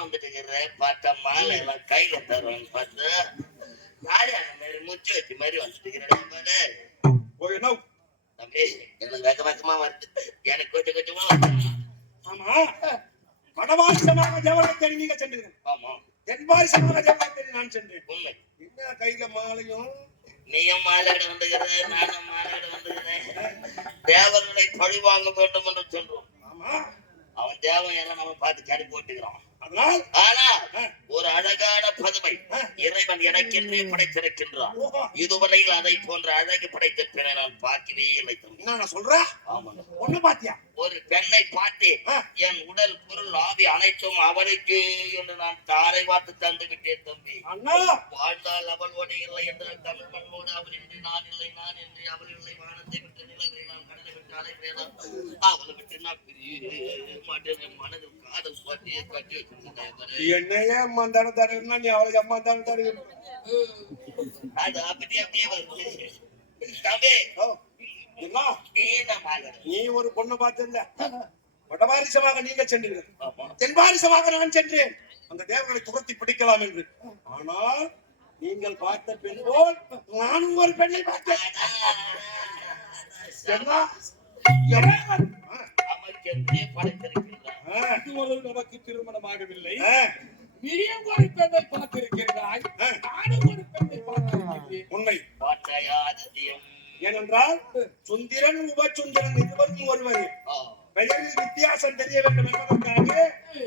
வந்துட்டு பார்த்தா மாலை எல்லாம் கையில தருவான்னு பார்த்தா காலியான மாதிரி முச்சு வச்சு மாதிரி வந்துட்டு தம்பி எனக்கு வெக்க வெக்கமா வருது, எனக்கு கொஞ்சம் கொஞ்சமா வருது. ஆமா, வடவாரிசமாக ஜெவலத்தை நீங்க சென்றீர்கள். ஆமா, தென்பாரிசமாக ஜெவலத்தை நான் சென்றேன். உண்மை. என்ன கையில மாலையும் நீயும் மாலையிட வந்துகிறேன், நானும் மாலையிட வந்துகிறேன். தேவர்களை பழி வாங்க வேண்டும் என்று சொல்றோம். ஆமா, அவன் தேவன் எல்லாம் நம்ம பார்த்து கடி போட்டுக்கிறோம். ஆனா ஒரு அழகான பதுமை இறைவன் எனக்கென்றே படைத்திருக்கின்றான். இதுவரையில் அதை போன்ற அழகு படைத்த பெண்ணை நான் பார்க்கவே இல்லை. என்ன சொல்றேன்? ஒண்ணு பாத்தியா? ஒரு பெண்ணை பார்த்தேன். என் உடல் பொருள் ஆவி அனைத்தும் அவளுக்கு என்று நான் தாரை பார்த்து தந்து விட்டேன் தம்பி. வாழ்ந்தால் அவள் ஒன்று இல்லை என்ற தமிழ் மண்ணோடு அவள் இன்றி நான் இல்லை, நான் இன்றி அவள் இல்லை. வானத்தை விட்டு நிலவை நான் கடலை விட்டு அலைவேதான் அவளை விட்டு நான் பிரிய மாட்டேன். மனதில் காதல் பாட்டியை கட்டி என்னையே அம்மாந்தான தருன்னா நீ அவளுக்கு அம்மாந்தான தரு. அது அப்படி அப்படியே வருது தம்பி. நீ ஒரு பொண்ணு பார்த்திருந்த, வடவாரிசமாக நீங்க சென்றீர்கள், தென்பாரிசமாக நான் சென்றேன். அந்த தேவர்களை துரத்தி பிடிக்கலாம் என்று. ஆனால் நீங்கள் பார்த்த பெண் போல் நானும் ஒரு பெண்ணை பார்த்தேன். நமக்கு திருமணமாகவில்லை, நீயும் ஒரு பெண்ணை பார்த்திருக்கிறாய், நானும் ஒரு பெண்ணை பார்த்திருக்கிறேன். உண்மை. ஏனென்றால் சுந்திரன் உபசுந்திரன் இருவருக்கும் ஒருவர். பெயரில் வித்தியாசம் தெரிய வேண்டும் என்பதற்காக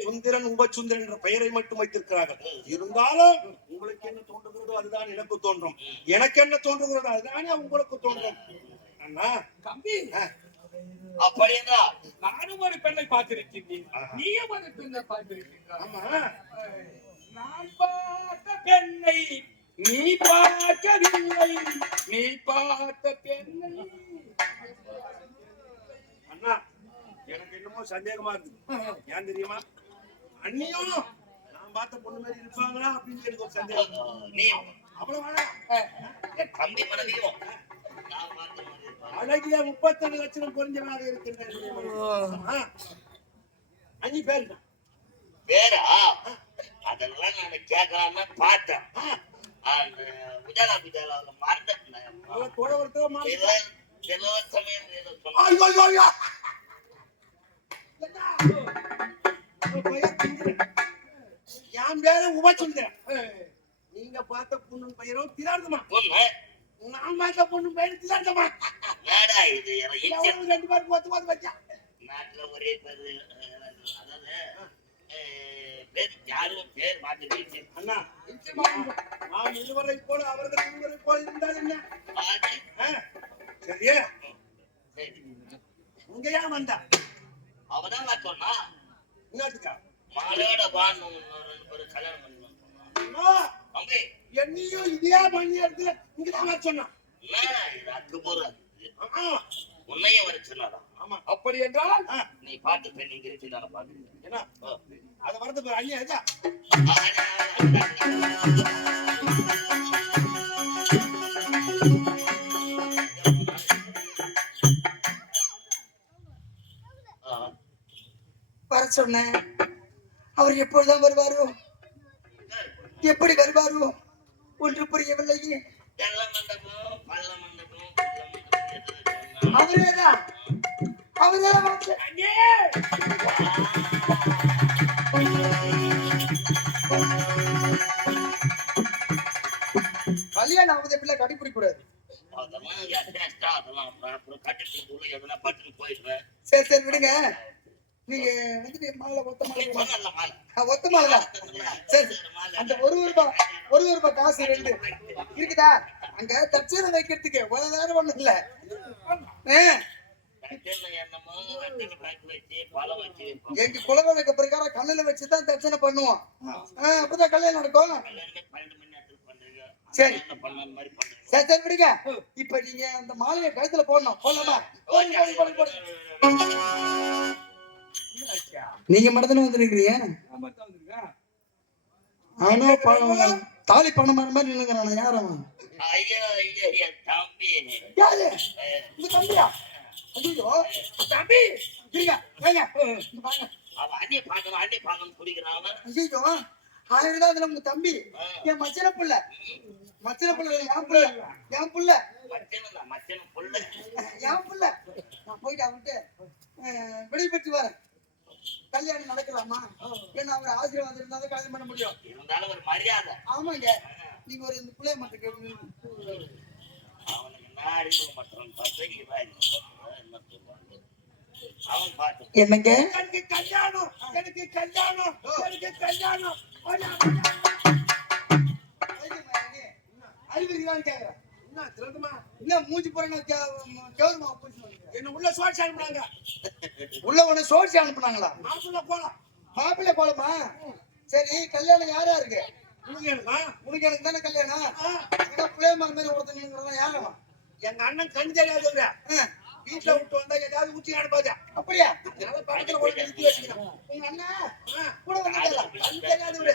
சுந்திரன் உபசுந்திரன் என்ற பெயரை மட்டும் வைத்திருக்கிறார்கள். இருந்தாலும் உங்களுக்கு என்ன தோன்றுகிறதோ அதுதான் எனக்கு தோன்றும், எனக்கு என்ன தோன்றுகிறதோ அதுதானே உங்களுக்கு தோன்றும். அண்ணா தம்பி, அப்படி என்றால் நானும் ஒரு பெண்ணை பார்த்திருக்கிறேன், நீயும் ஒரு பெண்ணை பார்த்திருக்கிறீர்கள். ஆமா, நான் பார்த்த பெண்ணை நீ பார்க்கவில்லை, நீ பார்த்த பெண்ணை. அண்ணா எனக்கு என்னமோ சந்தேகமா இருக்கு. ஏன் தெரியுமா? அண்ணியும் நான் பார்த்த பொண்ணு மாதிரி இருப்பாங்களா அப்படின்னு எனக்கு ஒரு சந்தேகம். நீ அவ்வளவு தம்பி மனைவியும் அழகிய 32 லட்சம் பொறிஞ்சவனாக இருக்கின்ற அண்ணி பேர் பேரா? அதெல்லாம் நான் கேட்கலான்னு பார்த்தேன். அந்த உஜாலா குஜாலாவுல மறந்துட்டேன். என் பேரு உபசுந்தரன். நீங்க பார்த்த பொண்ணு பெயரும் திரார்த்தமா, நான் பார்த்த பொண்ணு பெயரு திரார்த்தமா. இது 2 பேரும் போத்து போத்து வச்சா நாட்டுல ஒரே பேரு. அதாவது யாரும் பேர் மாத்தி அண்ணா, நான் இருவரை போல அவர்கள் இருவரை போல இருந்தால் என்ன? சரியா? இங்க ஏன் வந்தா? அவதான் சொன்னா என்னத்துக்கா? மாலோட வான்னு 2 பேரும் கல்யாணம் பண்ணணும். தம்பி என்னையும் இதே பண்ணி எடுத்து இங்கதான் சொன்னான். அக்கு போற உன்னையும் வர சொன்னாரா? ஆமா. அப்படி என்றால் நீ பாட்டு பெண் நீங்க இருக்கிறார பாட்டு என்ன அது வரது ஐயா ஐயா வர சொன்ன. அவர் எப்பொழுதுதான் வருவாரோ, எப்படி வருவாரோ ஒன்று புரியவில்லையே. அவரேதான் கல்யாணம் ஆகுது எப்படிலாம் கட்டிப்பிடிக்க கூடாது. சரி சரி விடுங்க. நீங்க வந்துட்டு மாலை ஒத்த மாலை தான். சரி, அந்த ஒரு ரூபாய் காசு 2 இருக்குதா? அங்க தச்சனை வைக்கிறதுக்கு ஒரு நேரம் ஒண்ணு இல்ல. எங்க குலவழக்க பிரகாரம் கல்லுல வச்சுதான் தச்சனை பண்ணுவோம். அப்படிதான் கல்யாணம் நடக்கும். சரி சரி சரி விடுங்க. இப்ப நீங்க அந்த மாலையை கழுத்துல போடணும். போடலாமா? நீங்க மட்டும் வந்துருக்கீங்க. ஆனா தாலி பணம் மாதிரி நின்னுங்கிறான். யார் அவன்? யாரு? இந்த தம்பியா? ஐயோ தம்பி, இருங்க வாங்க. அவன் அண்ணி பார்க்கணும் குடிக்கிறான் அவன். ஐயோ 1000 தான் அதுல உங்க தம்பி என் மச்சன புள்ள என் புள்ள மச்சனும் புள்ள. என் புள்ள நான் போயிட்டு அவன்கிட்ட விடை பெற்று வரேன். கல்யாணம் நடக்கலாமா? ஏன்னா அவர் ஆசீர்வாதம் இருந்தா தான் கல்யாணம் பண்ண முடியும். இருந்தாலும் ஒரு மரியாதை. ஆமாங்க, நீங்க ஒரு இந்த பிள்ளைய மட்டும் கேளுங்க. அவனுக்கு நான் அறிவு மட்டும் பார்த்தா இவன் என்ன சொல்லுவாங்க அவன் பார்த்து. என்னங்க எனக்கு கல்யாணம் அறிவிருக்கான்னு கேக்குறேன். என்ன திருந்தமா என்ன மூஞ்சி போறேன்னு கவர்மா என்ன உள்ள சோழ்ச்சி அனுப்புனாங்க. உள்ள உடனே சோழ்ச்சி அனுப்புனாங்களா? மாப்பிள்ள போலாம். மாப்பிள்ளை போலமா? சரி, கல்யாணம் யாரா இருக்கு? உனக்கு எனக்கு தானே கல்யாணம். பிள்ளைமார் மாதிரி ஒருத்தங்க யாரும் எங்க அண்ணன் கண் தெரியாதவங்க வீட்டுல விட்டு வந்தா ஏதாவது ஊற்றி அனுப்பாத. அப்படியா? அதனால பக்கத்துல கொண்டு நிறுத்தி வச்சுக்கிறேன். உங்க அண்ணன் கூட வந்தாங்களா? கண் தெரியாதவங்க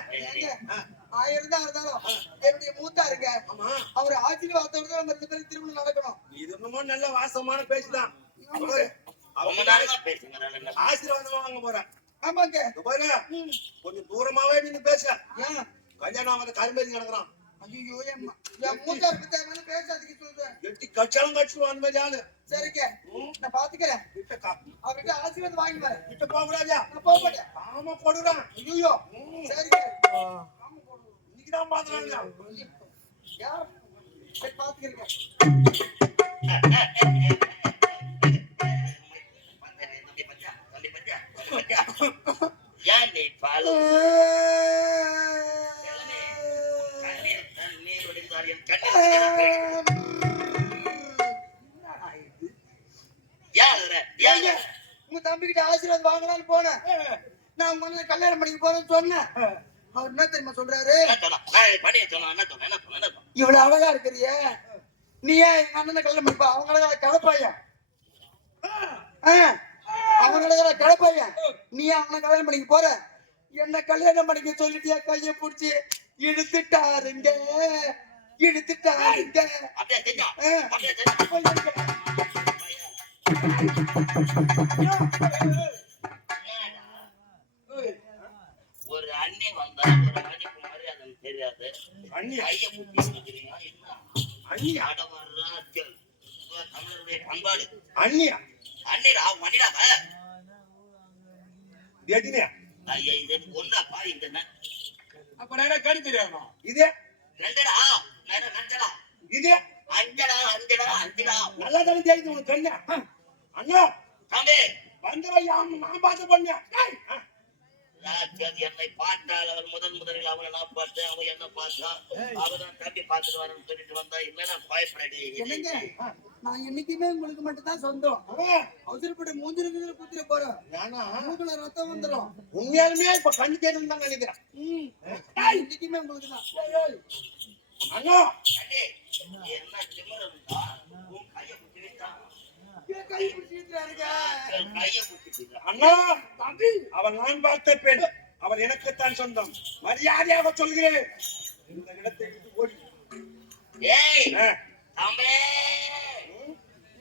1000 தான் இருந்தாலும் என்னுடைய மூத்தா இருக்க. ஆமா, அவர் ஆசீர்வாதத்தோட நம்ம 2 பேரும் திருமணம் நடக்கணும். இது என்னமோ நல்ல வாசமான பேச்சுதான். ரொம்ப நாளா பேசுங்க. ஆசீர்வாதமா வாங்க போறேன். ஆமாங்க. பாரு கொஞ்சம் தூரமாவே நின்று பேச. ஏன் கல்யாணம் அவங்க கரும்பேறி நடக்கிறான். ஐயோ என் மூத்தா பித்தாமனு பேசாதீங்க சொல்றேன். எட்டி கட்சாலும் கட்சிடுவான் அந்த மாதிரி ஆளு. சரிங்க, நான் பாத்துக்கிறேன். கிட்ட அவர்கிட்ட ஆசீர்வாதம் வாங்கி வரேன். கிட்ட போக கூடாதா? நான் போக மாட்டேன். ஆமா போடுறான். ஐயோ சரிங்க, இன்னைக்குதான் பாத்துறாங்க. யார் சரி பாத்துக்கிறேன். ஏன் நீ பாலு நீர் ஒடிந்தார் என் உங்க தம்பிக்கிட்ட ஆசீர்வாதம் வாங்கலாம்னு போனேன். நான் உங்க அண்ணனை கல்யாணம் பண்ணிக்க போறேன்னு சொன்னேன். அவர் என்ன தெரியுமா சொல்றாரு? இவ்வளவு அழகா இருக்கிறிய, நீ ஏன் எங்க அண்ணனை கல்யாணம் பண்ணிப்பா? அவங்க அழகா கிளப்பாயா? அவங்க அழகா கிளப்பாயா? நீ ஏன் அவனை கல்யாணம் பண்ணிக்க போற? என்ன கல்யாணம் பண்ணிக்க சொல்லிட்டியா? கையை பிடிச்சி இழுத்துட்டாருங்க. ஒரு அண்ணி வந்தா ஒரு மணிக்கு மரியாதை தெரியாது. கைய முட்டியா என்ன அடவராஜல் தமிழருடைய பண்பாடு. அண்ணியா அண்ணிடா மணிடா இது ஒன்னாப்பா இந்த அப்ப நான் கடி தெரியாதா? இது ரெண்டடா நஞ்சடா இது அஞ்சடா அஞ்சடா நல்லா தானே தெரியுது உனக்கு கண்ணு. அண்ணா தம்பி வந்தவையா நான் பார்த்து பண்ணேன். என்னை பார்த்தால் அவர் முதலில் அவனை நான் பார்த்தேன். அவன் என்ன பார்த்தா அவன் தம்பி பார்த்துட்டு வரேன்னு சொல்லிட்டு வந்தா இல்லைன்னா பயப்படடி. என்னங்க, நான் என்னைக்குமே உங்களுக்கு மட்டும் தான் சொந்தம். அவசரப்பட்டு மூஞ்சில குத்திர போறேன். மூக்குல ரத்தம் வந்துடும். உண்மையாலுமே இப்ப கண்ணு தேடும் தான் நினைக்கிறேன். என்னைக்குமே உங்களுக்கு தான். அண்ணா என்ன திமிரு இருந்தா உன் கையை குத்தி வைத்தான். கை பிடிச்சிருக்காருங்க. கையை குத்தி அண்ணா தம்பி அவன் நான் பார்த்த பெண். அவன் எனக்குத்தான் சொந்தம். மரியாதையாக சொல்கிறேன். இந்த இடத்தை விட்டு ஓடி. ஏய் தம்பி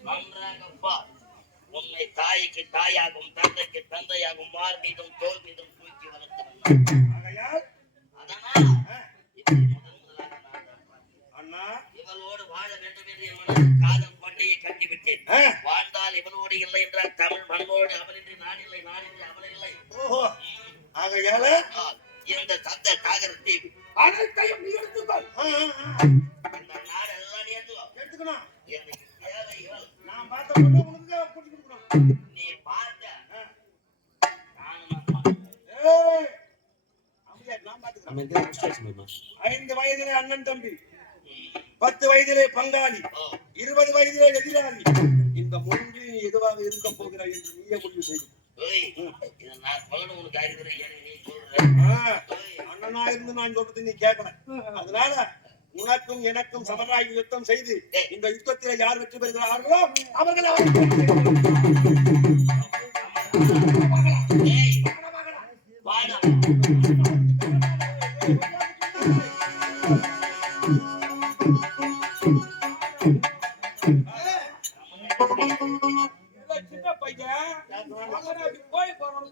நன்றாகப்பா. உன்னை தாய்க்கு தாயாகும் தந்தைக்கு தந்தையாகும் மார் மீதும் தோல் மீதும் தூக்கி வளர்த்தவன். ஆகையால் அதனால் அண்ணா இவளோடு வாழ வேண்டும் என்று என் மனதில் காதல் கொண்டையை கட்டிவிட்டேன். வாழ்ந்தால் இவனோடு இல்லை என்றால் தமிழ் மண்ணோடு அவனின்றி நான் இல்லை, நான் இல்லை அவன் இல்லை. ஓஹோ ஆகையால இந்த சத்த காகர தீவு அனைத்தையும் நீ எடுத்துக்கொள். இந்த நாடு எல்லாம் நீ எடுத்துக்கணும். எனக்கு தேவைகள் நான் பார்த்த பொண்ணு உனக்கு கூட்டி கொடுக்கணும். நீ பார்த்த ஏய் அம்மா நான் பார்த்துக்கிறேன். 5 வயதிலே அண்ணன் தம்பி, 10 வயதிலே பங்காளி, 20 வயதிலே எதிராளி. இந்த மூன்று எதுவாக இருக்க போகிறாய் என்று நீயே முடிவு செய்து. நான் சொல்லணும் உனக்கு அறிவுரை. நீ சொல்ற அண்ணனா இருந்து நான் சொல்றது நீ கேட்கல. அதனால உனக்கும் எனக்கும் சமராகி யுத்தம் செய்து இந்த யுத்தத்தில் யார் வெற்றி பெறுகிறார்களோ அவர்கள் சின்ன பையன் போய் போறோம்.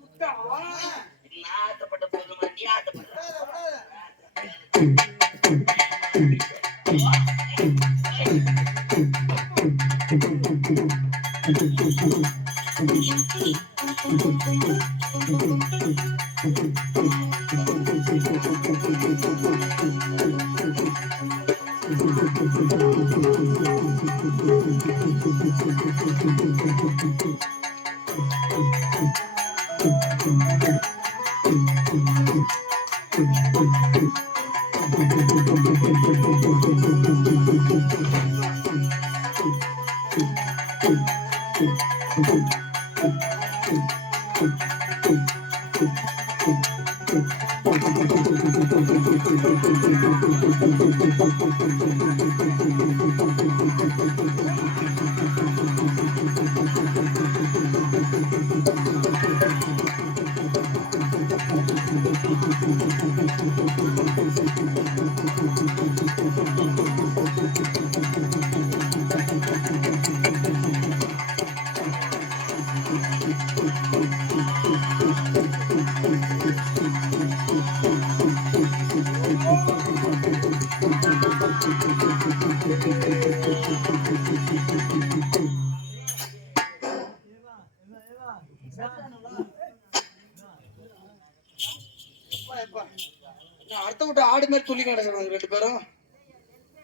அடுத்த விட்டு ஆடு மாதிரி துள்ளி கிடக்கிறாங்க ரெண்டு பேரும்.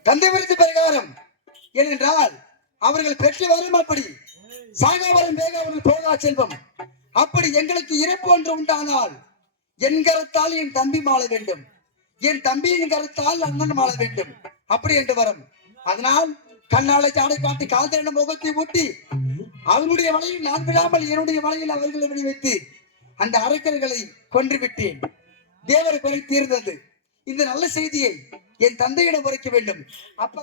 தந்தை விருத்தி பிரகாரம் ஏனென்றால் அவர்கள் பெற்று வரும் அப்படி சாகாவரம் வேகாவரம் போகா செல்வம். அப்படி எங்களுக்கு இறப்பு ஒன்று உண்டானால் என் கரத்தால் என் தம்பி மாள வேண்டும், என் தம்பியின் கரத்தால் அண்ணன் மாள வேண்டும், அப்படி என்று வரும். அதனால் கண்ணாலை ஜாடை காட்டி காதலின முகத்தை ஊட்டி அவனுடைய வலையில் நான் விடாமல் என்னுடைய வலையில் அவர்களை விழி வைத்து அந்த அரக்கர்களை கொன்று விட்டேன். தேவர் குறை தீர்ந்தது. இந்த நல்ல செய்தியை என் தந்தையிடம் உரைக்க வேண்டும். அப்பா